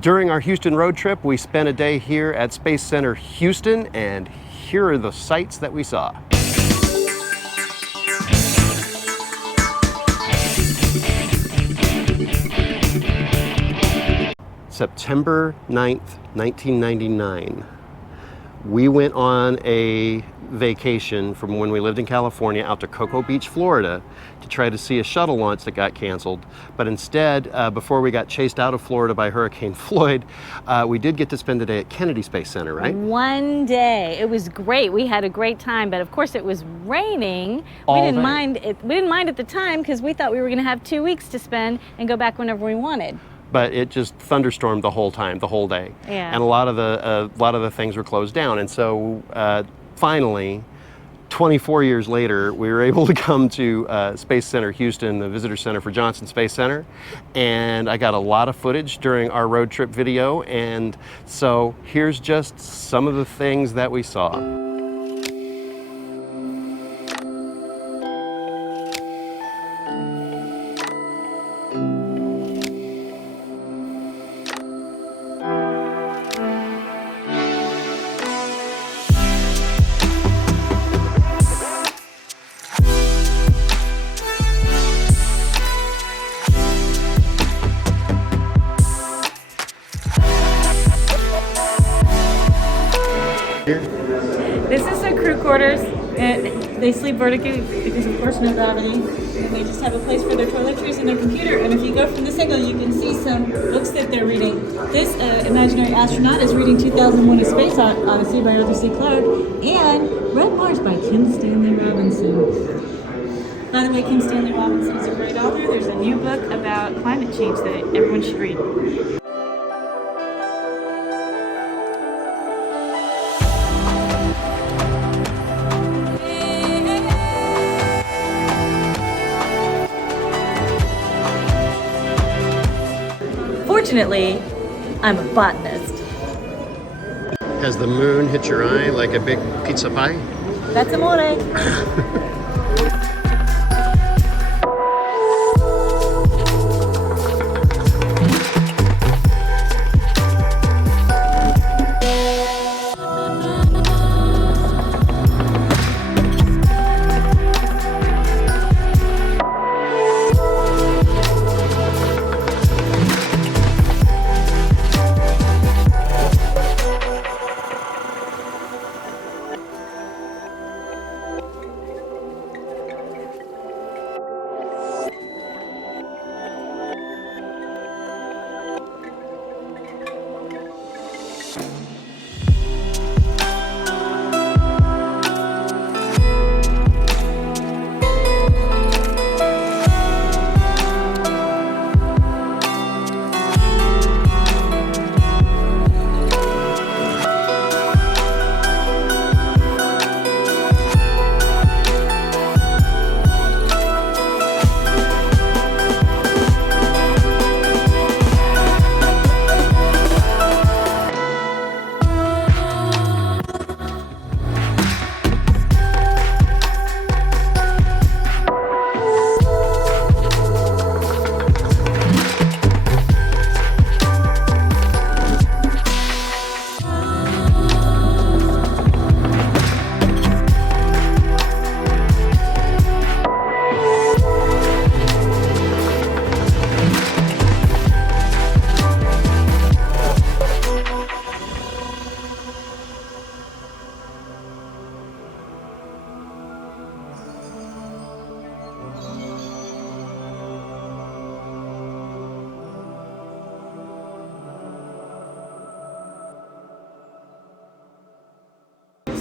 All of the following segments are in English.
During our Houston road trip, we spent a day here at Space Center Houston, and here are the sights that we saw. September 9th, 1999. We went on a vacation from when we lived in California out to Cocoa Beach, Florida, to try to see a shuttle launch that got canceled. But instead, before we got chased out of Florida by Hurricane Floyd, we did get to spend the day at Kennedy Space Center, right? One day. It was great. We had a great time, but of course it was raining. We didn't mind at the time because we thought we were going to have 2 weeks to spend and go back whenever we wanted. But it just thunderstormed the whole time, the whole day. Yeah. And a lot of the things were closed down. And so finally, 24 years later, we were able to come to Space Center Houston, the visitor center for Johnson Space Center. And I got a lot of footage during our road trip video. And so here's just some of the things that we saw. This is the crew quarters. They sleep vertically because of course no gravity. And they just have a place for their toiletries and their computer. And if you go from this angle, you can see some books that they're reading. This imaginary astronaut is reading 2001: A Space Odyssey by Arthur C. Clarke and Red Mars by Kim Stanley Robinson. By the way, Kim Stanley Robinson is a great author. There's a new book about climate change that everyone should read. Fortunately, I'm a botanist. Has the moon hit your eye like a big pizza pie? That's amore.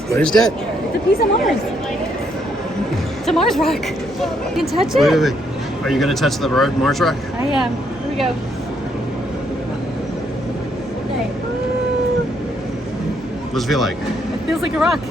What is that? It's a piece of Mars. It's a Mars rock. You can touch it. Wait. Are you going to touch the Mars rock? I am. Here we go. Okay. What does it feel like? It feels like a rock.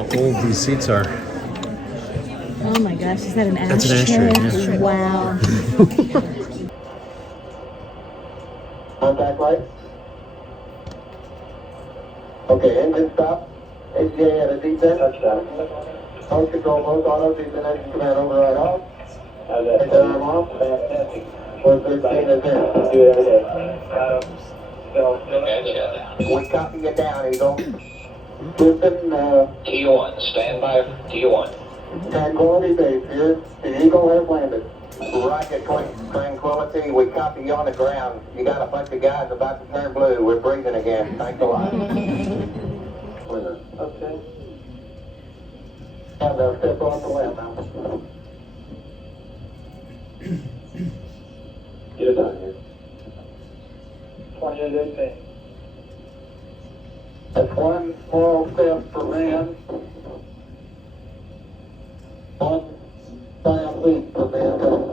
how old these seats are. Oh my gosh, is that an ashtray? That's an ashtray, yeah. Wow. Contact light. Okay, engine stop. HCA at a descent. Touchdown. Post control, post auto, descent engine command override off. Take the arm off. Fantastic. 413 is in. Do it every day. We copy you down, Eagle. Houston, T1, stand by T1. Tranquility Base here. The Eagle has landed. Rocket Tranquility, we copy you on the ground. You got a bunch of guys about to turn blue. We're breathing again. Thanks a lot. Okay. And they'll step off the land now. Get it done here. 28 That's one small step for man. One giant leap for mankind.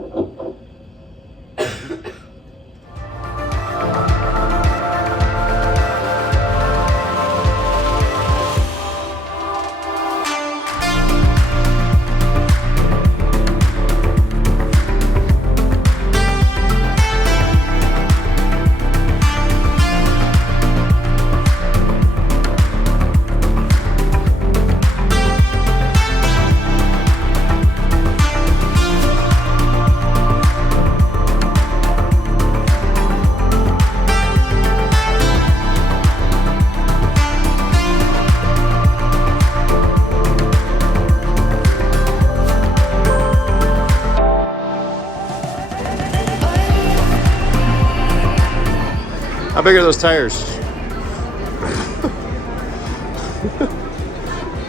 How big are those tires?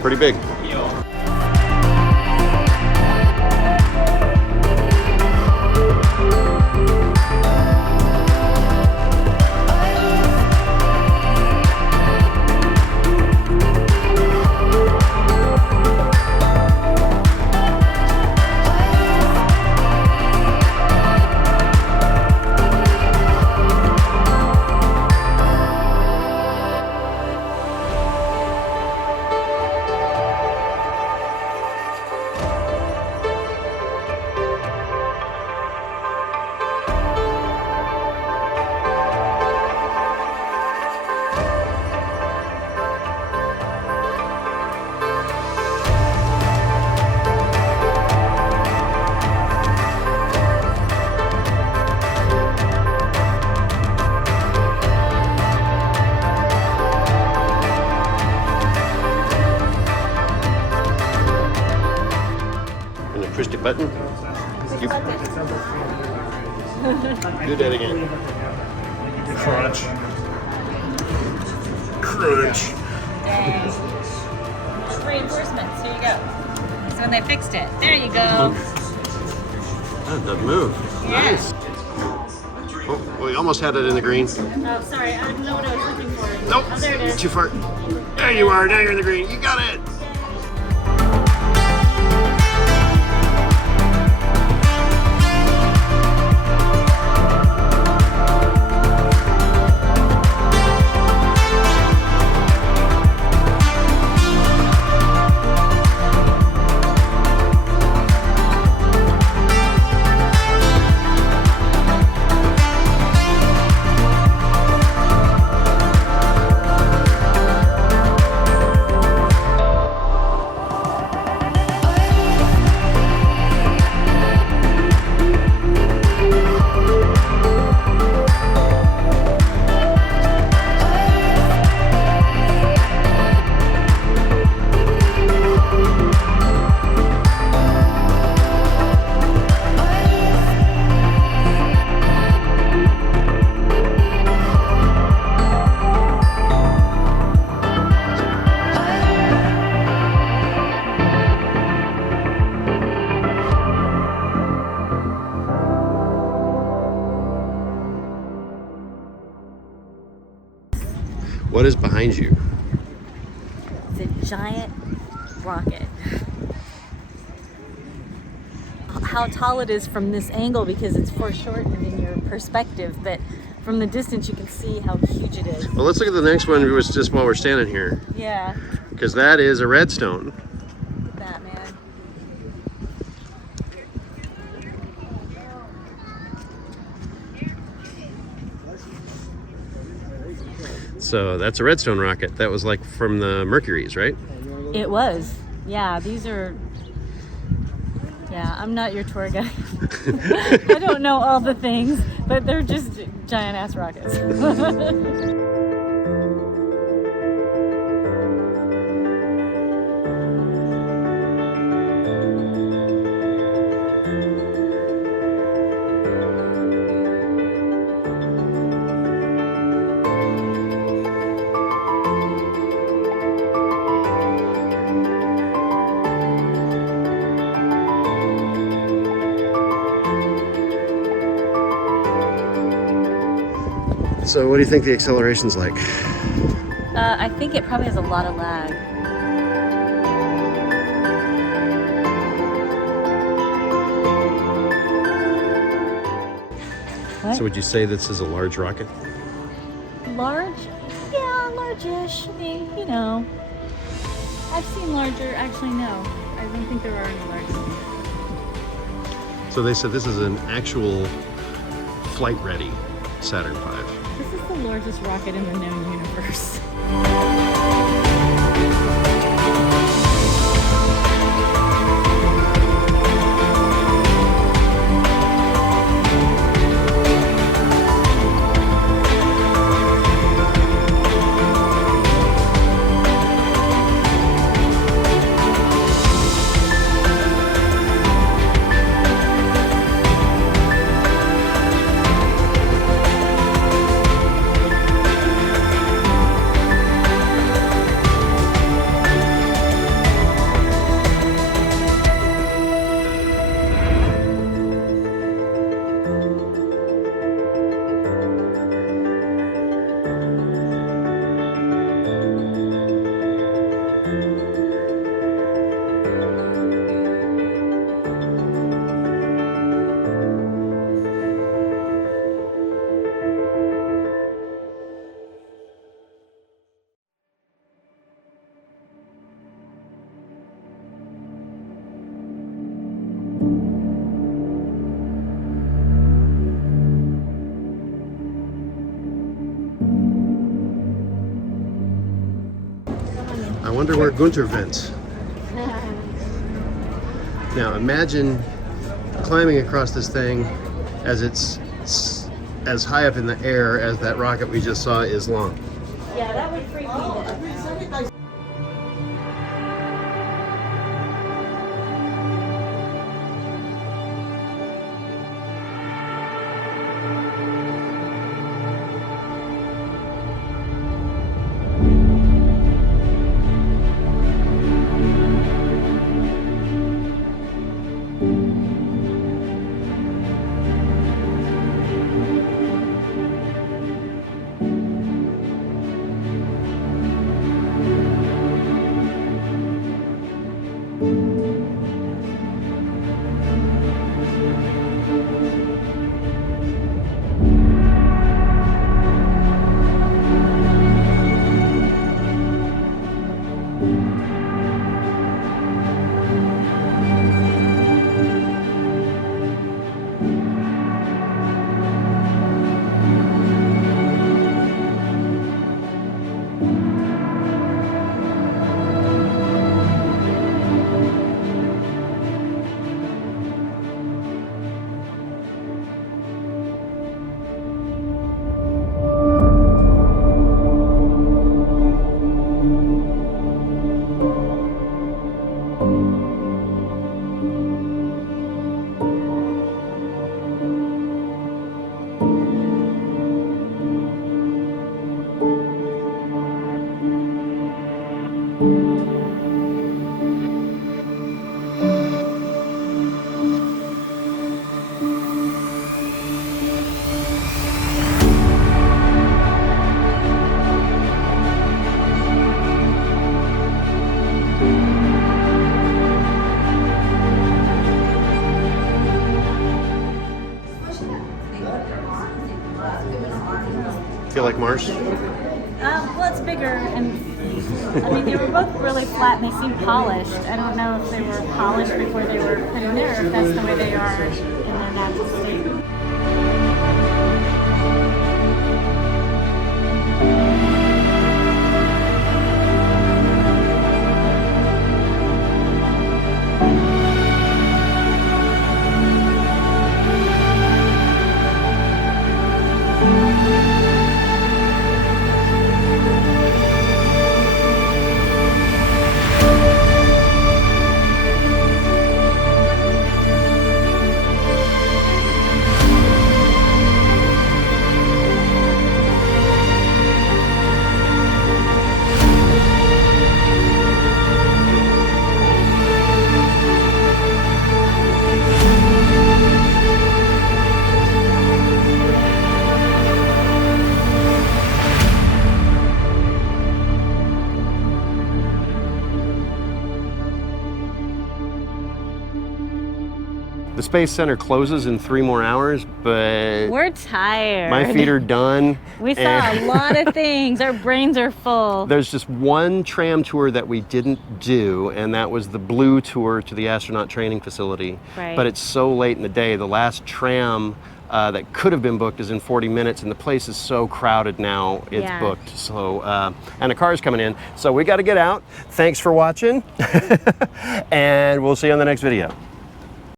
Pretty big. Push the button. You... Do that again. Crunch. Crunch. Dang. Reinforcements. Here you go. That's when they fixed it. There you go. That doesn't move. Yeah. Nice. Oh, we almost had it in the green. Oh, sorry. I didn't know what I was looking for. Nope. Oh, there it is. Too far. There you are. Now you're in the green. You got it. What is behind you? It's a giant rocket. How tall it is from this angle, because it's foreshortened in your perspective, but from the distance you can see how huge it is. Well, let's look at the next one. It was just while we're standing here. Yeah. because that is a redstone. That man. So that's a redstone rocket. That was like from the Mercuries, right? It was. Yeah, these are. Yeah, I'm not your tour guide. I don't know all the things, but they're just giant ass rockets. So what do you think the acceleration's like? I think it probably has a lot of lag. What? So would you say this is a large rocket? Large? Yeah, large-ish. I mean, you know. I've seen larger. Actually, no. I don't think there are any larger ones. So they said this is an actual flight-ready Saturn V. This is the largest rocket in the known universe. I wonder where Gunter vents. Now imagine climbing across this thing as it's as high up in the air as that rocket we just saw is long. Yeah, that would freak me out. Feel like Mars? Well, it's bigger and I mean, they were both really flat and they seemed polished. I don't know if they were polished before they were put in there or if that's the way they are in their natural state. The Space Center closes in 3 more hours, but We're tired. my feet are done. We saw a lot of things. Our brains are full. There's just one tram tour that we didn't do, and that was the blue tour to the astronaut training facility. Right. But it's so late in the day. The last tram that could have been booked is in 40 minutes, and the place is so crowded now, it's Yeah. booked. So, and a car's coming in. So we got to get out. Thanks for watching, and we'll see you on the next video.